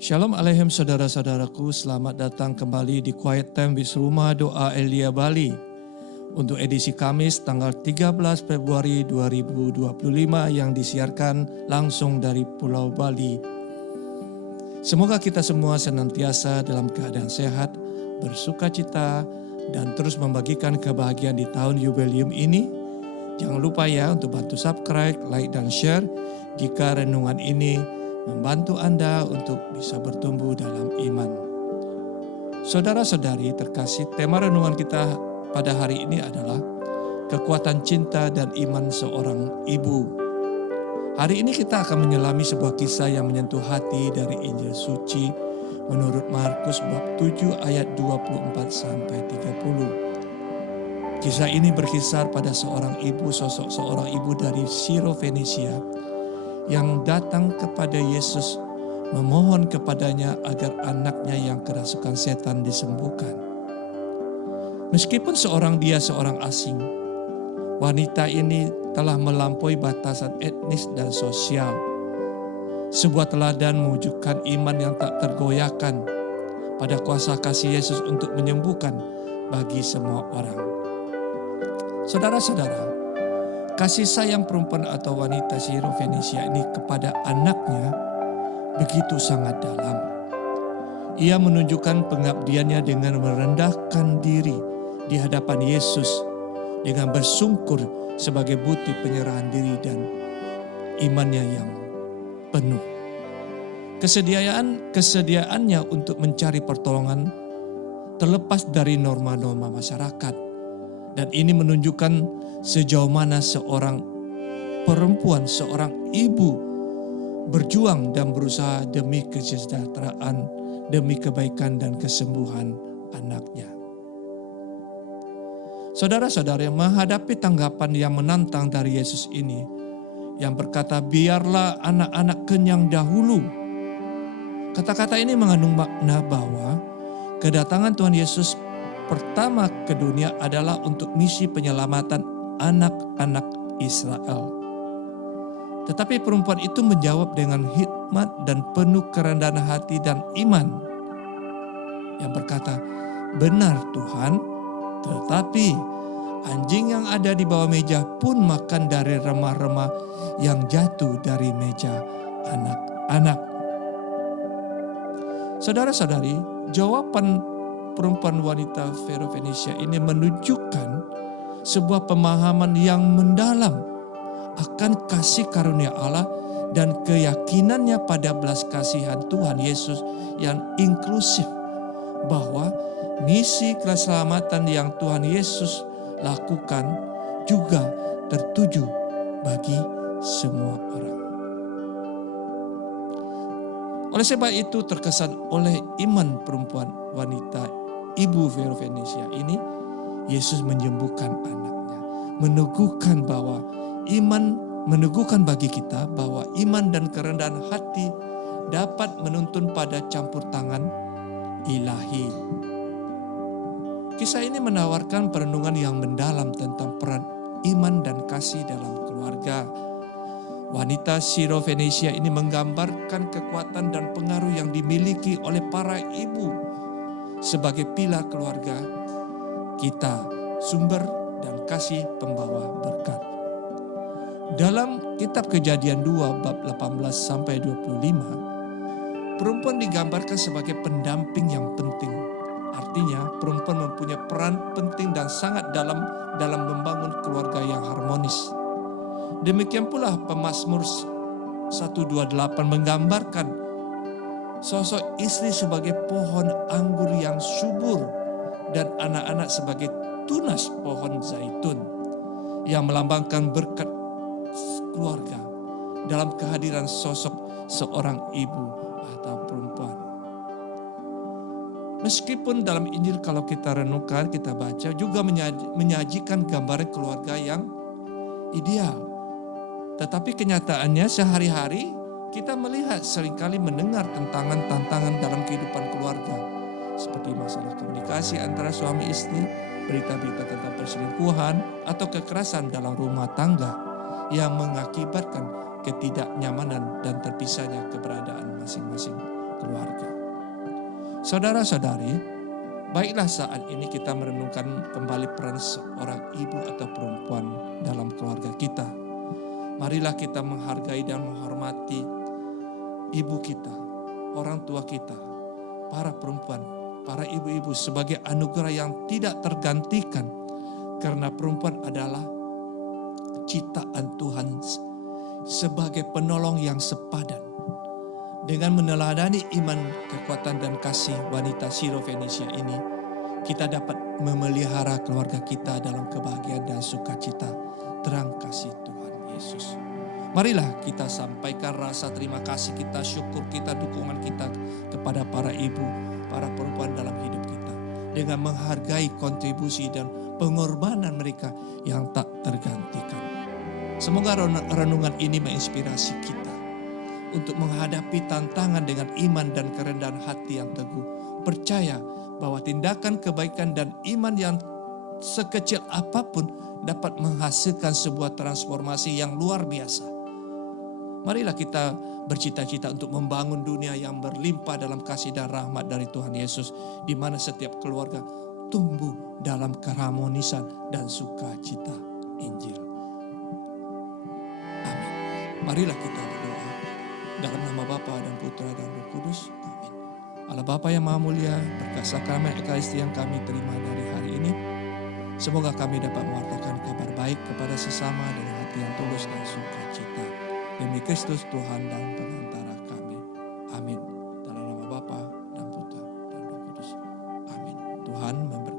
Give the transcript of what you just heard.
Shalom Aleichem saudara-saudaraku, selamat datang kembali di Quiet Time with Rumah Doa Elia Bali. Untuk edisi Kamis tanggal 13 Februari 2025 yang disiarkan langsung dari Pulau Bali. Semoga kita semua senantiasa dalam keadaan sehat, bersukacita, dan terus membagikan kebahagiaan di tahun Jubileum ini. Jangan lupa ya untuk bantu subscribe, like, dan share jika renungan ini membantu Anda untuk bisa bertumbuh dalam iman. Saudara-saudari terkasih, tema renungan kita pada hari ini adalah kekuatan cinta dan iman seorang ibu. Hari ini kita akan menyelami sebuah kisah yang menyentuh hati dari Injil Suci menurut Markus bab 7 ayat 24-30. Kisah ini berkisar pada seorang ibu, sosok seorang ibu dari Siro-Fenisia yang datang kepada Yesus memohon kepadanya agar anaknya yang kerasukan setan disembuhkan. Meskipun dia seorang asing, wanita ini telah melampaui batasan etnis dan sosial. Sebuah teladan mewujudkan iman yang tak tergoyahkan pada kuasa kasih Yesus untuk menyembuhkan bagi semua orang. Saudara-saudara, kasih sayang perempuan atau wanita Siro-Fenisia ini kepada anaknya begitu sangat dalam. Ia menunjukkan pengabdiannya dengan merendahkan diri di hadapan Yesus dengan bersungkur sebagai bukti penyerahan diri dan imannya yang penuh. Kesediaannya untuk mencari pertolongan terlepas dari norma-norma masyarakat. Dan ini menunjukkan sejauh mana seorang perempuan, seorang ibu berjuang dan berusaha demi kesejahteraan, demi kebaikan dan kesembuhan anaknya. Saudara-saudara, yang menghadapi tanggapan yang menantang dari Yesus ini, yang berkata, biarlah anak-anak kenyang dahulu. Kata-kata ini mengandung makna bahwa kedatangan Tuhan Yesus pertama ke dunia adalah untuk misi penyelamatan anak-anak Israel. Tetapi perempuan itu menjawab dengan hikmat dan penuh kerendahan hati dan iman. Yang berkata, benar Tuhan, tetapi anjing yang ada di bawah meja pun makan dari remah-remah yang jatuh dari meja anak-anak. Saudara-saudari, jawaban perempuan wanita Siro-Fenisia ini menunjukkan sebuah pemahaman yang mendalam akan kasih karunia Allah dan keyakinannya pada belas kasihan Tuhan Yesus yang inklusif, bahwa misi keselamatan yang Tuhan Yesus lakukan juga tertuju bagi semua orang. Oleh sebab itu terkesan oleh iman perempuan wanita ibu Siro-Fenisia ini, Yesus menyembuhkan anaknya. Meneguhkan bagi kita bahwa iman dan kerendahan hati dapat menuntun pada campur tangan ilahi. Kisah ini menawarkan perenungan yang mendalam tentang peran iman dan kasih dalam keluarga. Wanita Siro-Fenisia ini menggambarkan kekuatan dan pengaruh yang dimiliki oleh para ibu sebagai pilar keluarga kita, sumber dan kasih pembawa berkat. Dalam kitab Kejadian 2 bab 18-25, perempuan digambarkan sebagai pendamping yang penting. Artinya perempuan mempunyai peran penting dan sangat dalam membangun keluarga yang harmonis. Demikian pula Pemazmur 128 menggambarkan sosok istri sebagai pohon anggur yang subur dan anak-anak sebagai tunas pohon zaitun yang melambangkan berkat keluarga dalam kehadiran sosok seorang ibu atau perempuan. Meskipun dalam Injil kalau kita renungkan, kita baca juga menyajikan gambaran keluarga yang ideal. Tetapi kenyataannya sehari-hari kita melihat seringkali mendengar tantangan dalam kehidupan keluarga. Seperti masalah komunikasi antara suami istri, berita-berita tentang perselingkuhan atau kekerasan dalam rumah tangga yang mengakibatkan ketidaknyamanan dan terpisahnya keberadaan masing-masing keluarga. Saudara-saudari, baiklah saat ini kita merenungkan kembali peran seorang ibu atau perempuan dalam keluarga kita. Marilah kita menghargai dan menghormati ibu kita, orang tua kita, para perempuan, para ibu-ibu sebagai anugerah yang tidak tergantikan. Karena perempuan adalah ciptaan Tuhan sebagai penolong yang sepadan. Dengan meneladani iman, kekuatan dan kasih wanita Syro-Fenisia ini, kita dapat memelihara keluarga kita dalam kebahagiaan dan sukacita terang kasih Tuhan Yesus. Marilah kita sampaikan rasa terima kasih kita, syukur kita, dukungan kita kepada para ibu, para perempuan dalam hidup kita. Dengan menghargai kontribusi dan pengorbanan mereka yang tak tergantikan. Semoga renungan ini menginspirasi kita untuk menghadapi tantangan dengan iman dan kerendahan hati yang teguh. Percaya bahwa tindakan kebaikan dan iman yang sekecil apapun dapat menghasilkan sebuah transformasi yang luar biasa. Marilah kita bercita-cita untuk membangun dunia yang berlimpah dalam kasih dan rahmat dari Tuhan Yesus, di mana setiap keluarga tumbuh dalam keharmonisan dan sukacita Injil. Amin. Marilah kita berdoa dalam nama Bapa dan Putra dan Roh Kudus. Amin. Allah Bapa yang Maha Mulia, berkat sakramen Ekaristi yang kami terima dari hari ini, semoga kami dapat mewartakan kabar baik kepada sesama dengan hati yang tulus dan sukacita. Demi Kristus Tuhan dan pengantara kami. Amin. Dalam nama Bapa dan Putra dan Roh Kudus. Amin. Tuhan memberi